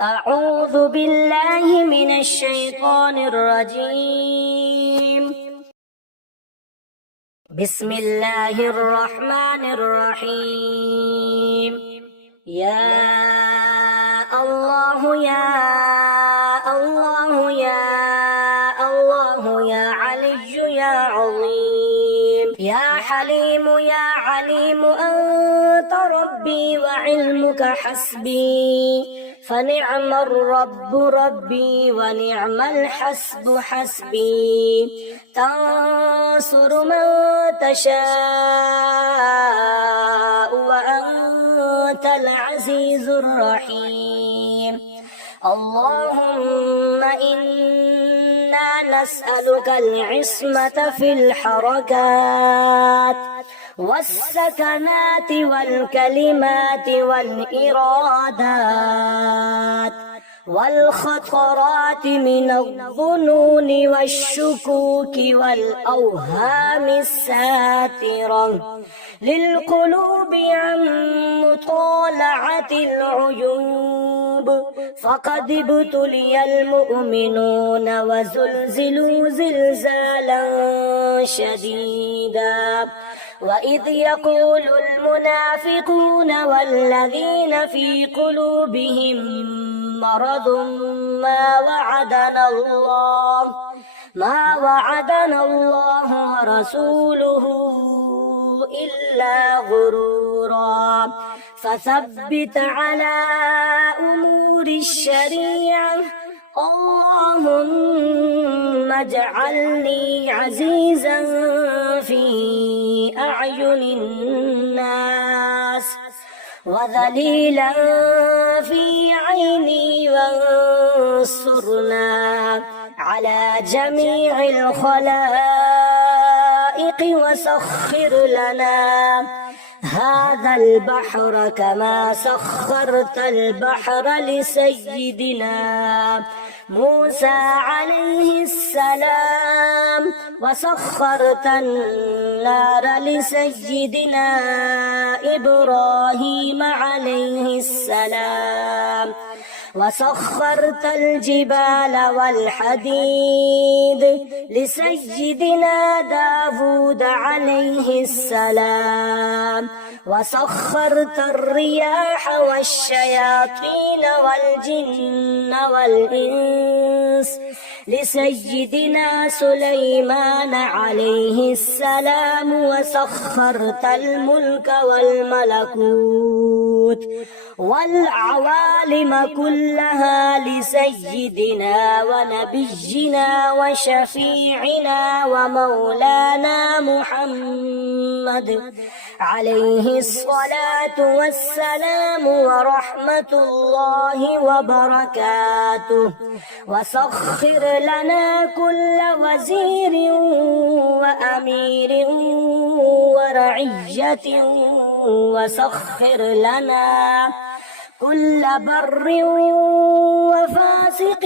أعوذ بالله من الشيطان الرجيم. بسم الله الرحمن الرحيم. يا الله يا الله يا الله يا علي يا عظيم يا حليم يا عليم أنت ربي وعلمك حسبي فنعم الرب ربي ونعم الحسب حسبي تنصر من تشاء وأنت العزيز الرحيم. اللهم إنا نسألك العصمة في الحركات والسكنات والكلمات والإرادات والخطرات من الظنون والشكوك والأوهام الساترة للقلوب عن مطالعة العيوب. فقد ابتلي المؤمنون وزلزلوا زلزالا شديدا. وإذ يقول المنافقون والذين في قلوبهم مرض ما وعدنا الله ورسوله إلا غرورا. فثبت على أمور الشريعة. اللهم اجعلني عزيزا في أعين الناس وذليلا في عيني وانصرنا على جميع الخلائق وسخر لنا هذا البحر كما سخرت البحر لسيدنا موسى عليه السلام وسخرت النار لسيدنا إبراهيم عليه السلام وسخرت الجبال والحديد لسيدنا داود عليه السلام وسخرت الرياح والشياطين والجن والإنس لسيدنا سليمان عليه السلام وسخرت الملك والملكوت والعوالم كلها لسيدنا ونبينا وشفيعنا ومولانا محمد عليه الصلاة والسلام ورحمة الله وبركاته. وسخر لنا كل وزير وأمير ورعية وسخر لنا كل بر وفاسق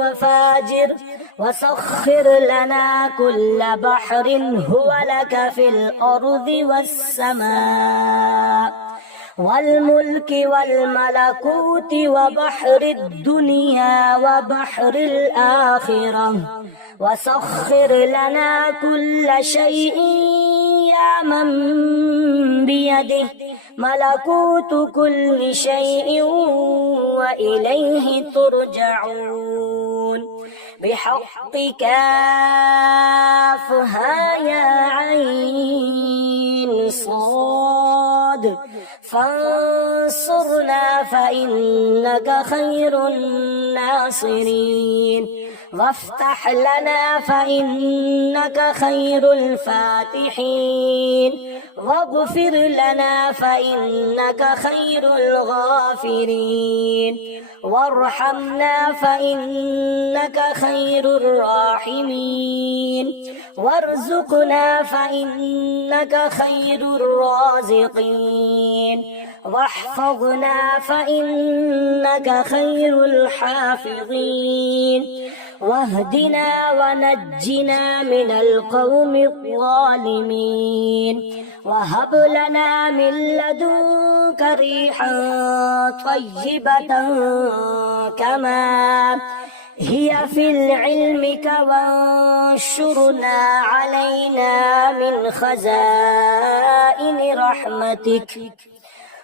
وفاجر وسخر لنا كل بحر هو لك في الأرض والسماء والملك والملكوت وبحر الدنيا وبحر الآخرة. وسخر لنا كل شيء يا من بيده ملكوت كل شيء وإليه ترجعون. بحق كافها يا عين صاد فانصرنا فإنك خير الناصرين. وافتح لنا فإنك خير الفاتحين. واغفر لنا فإنك خير الغافرين. وارحمنا فإنك خير الراحمين. وارزقنا فإنك خير الرازقين. واحفظنا فإنك خير الحافظين واهدنا ونجنا من القوم الظالمين وهب لنا من لدنك ريحا طيبة كما هي في علمك وانشرنا علينا من خزائن رحمتك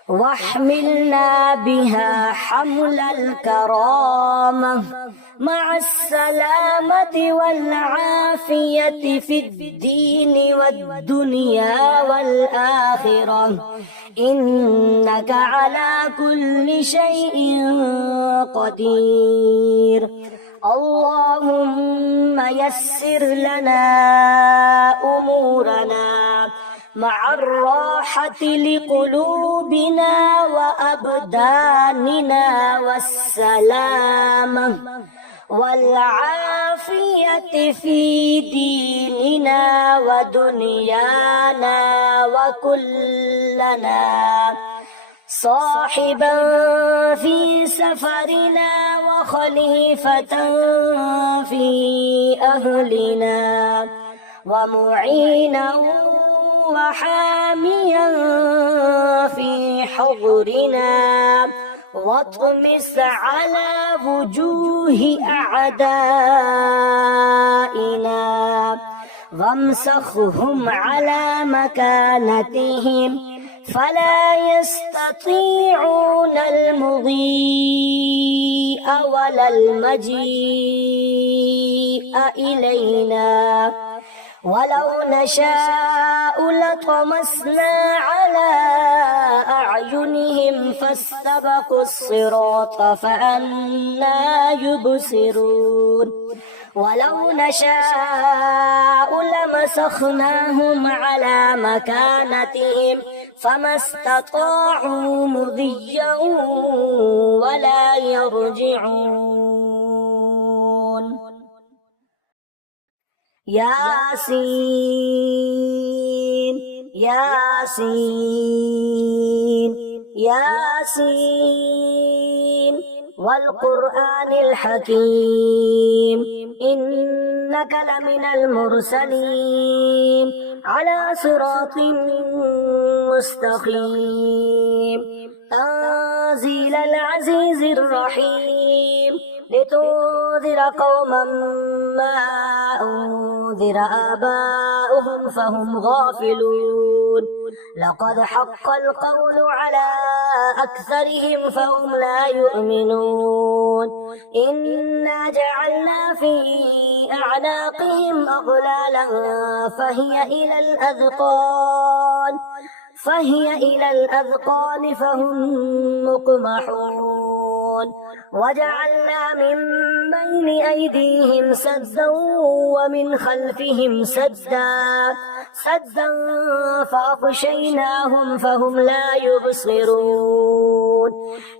واحملنا بها حمل الكرامة مع السلامة والعافية في الدين والدنيا والآخرة إنك على كل شيء قدير. اللهم يسر لنا أمورنا مع الراحة لقلوبنا وأبداننا والسلامة والعافية في ديننا ودنيانا وكلنا صاحبا في سفرنا وخليفة في أهلنا ومعينا وحاميا في حضرنا واطمس على وجوه أعدائنا وامسخهم على مكانتهم فلا يستطيعون المضيء ولا المجيء إلينا ولو نشاء لطمسنا على أعينهم فاستبقوا الصراط فأنى يبصرون ولو نشاء لمسخناهم على مكانتهم فما استطاعوا مضيا ولا يرجعون. ياسين ياسين ياسين والقرآن الحكيم إنك لمن المرسلين على صراط مستقيم تنزيل العزيز الرحيم لتنذر قوما ما أنذر آباؤهم فهم غافلون لقد حق القول على أكثرهم فهم لا يؤمنون إنا جعلنا في أعناقهم أغلالا فهي إلى الأذقان فهم مقمحون وجعلنا من بين أيديهم سدا ومن خلفهم سدا فأغشيناهم فهم لا يبصرون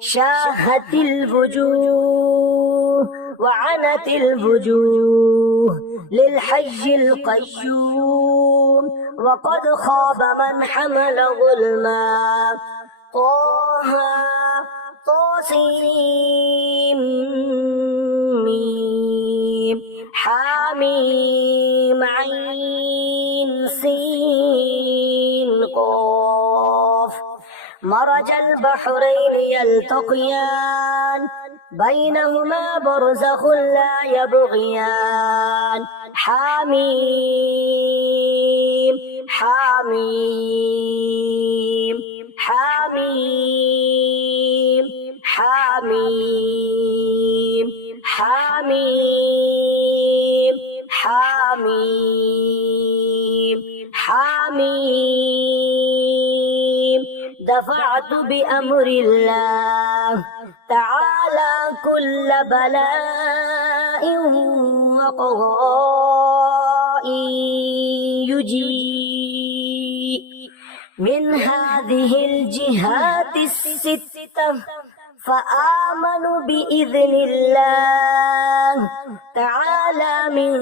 شاهت الوجوه وعنت الوجوه للحي القيوم وقد خاب من حمل ظلما طه طاسيم ميم حاميم عين سين قاف مرج البحرين يلتقيان بينهما برزخ لا يبغيان حميم حميم حميم حميم حميم حميم حميم دفعت بأمر الله تعالى كل بلاء وقضاء يجيء من هذه الجهات الستة فآمنوا بإذن الله تعالى من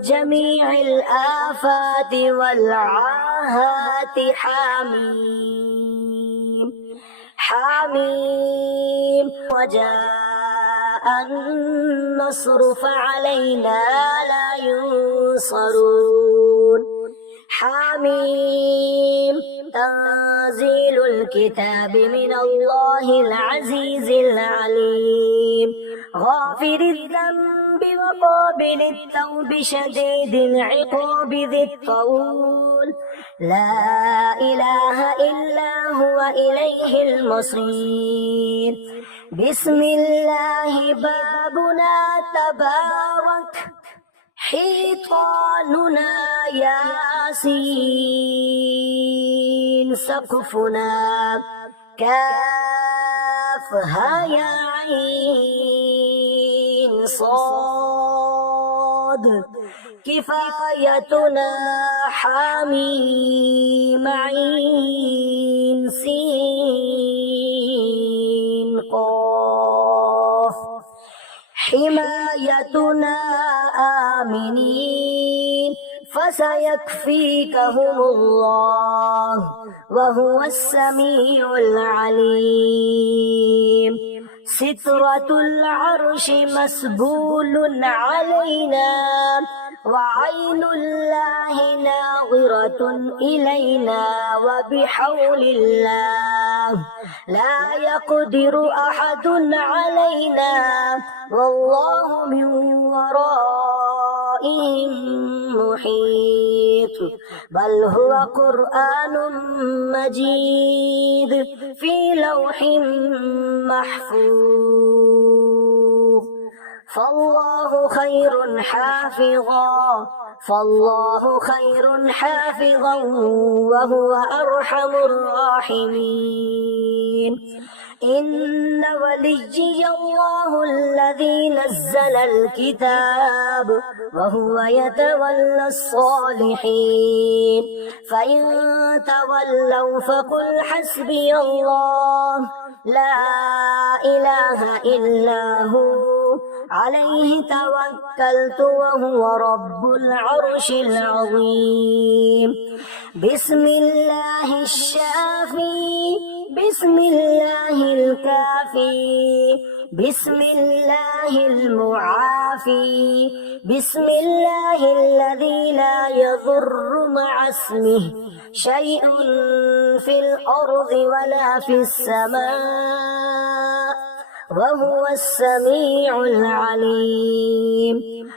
جميع الآفات والعاهات حميم حميم وجاء النصر فعلينا لا ينصرون حميم تنزيل الكتاب من الله العزيز العليم غافر الذنب وقابل التوب شديد العقاب ذي الطول لا إله إلا هو إليه المصير بسم الله بابنا تبارك حيطاننا ياسين سقفنا كافها يا عين صاد كفايتنا حميم عين سين قاف حمايتنا آمنين فسيكفيكهم الله وهو السميع العليم سترة العرش مسبول علينا وعين الله ناظرة إلينا وبحول الله لا يقدر أحد علينا والله من ورائهم محيط بل هو قرآن مجيد في لوح محفوظ فالله خير حافظا وهو أرحم الراحمين إن وليي الله الذي نزل الكتاب وهو يتولى الصالحين فإن تولوا فقل حسبي الله لا إله إلا هو عليه توكلت وهو رب العرش العظيم بسم الله الشافي بسم الله الكافي بسم الله المعافي بسم الله الذي لا يضر مع اسمه شيء في الأرض ولا في السماء وهو السميع العليم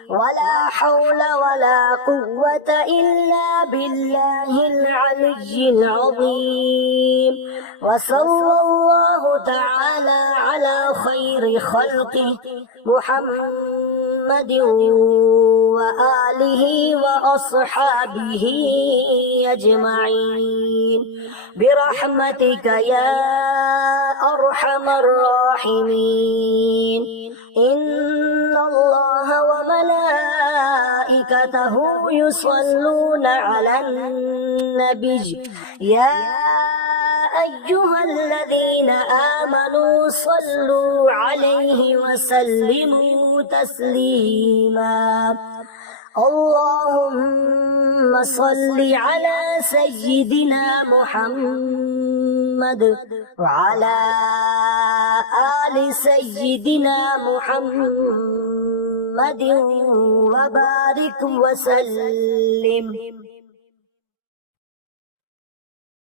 ولا حول ولا قوة إلا بالله العلي العظيم وصلى الله تعالى على خير خلقه محمد وآله وأصحابه أجمعين برحمتك يا أرحم الراحمين إن الله وملائكته يصلون على النبي يا أيها الذين آمنوا صلوا عليه وسلموا تسليما اللهم صل على سيدنا محمد وعلى آل سيدنا محمد وبارك وسلم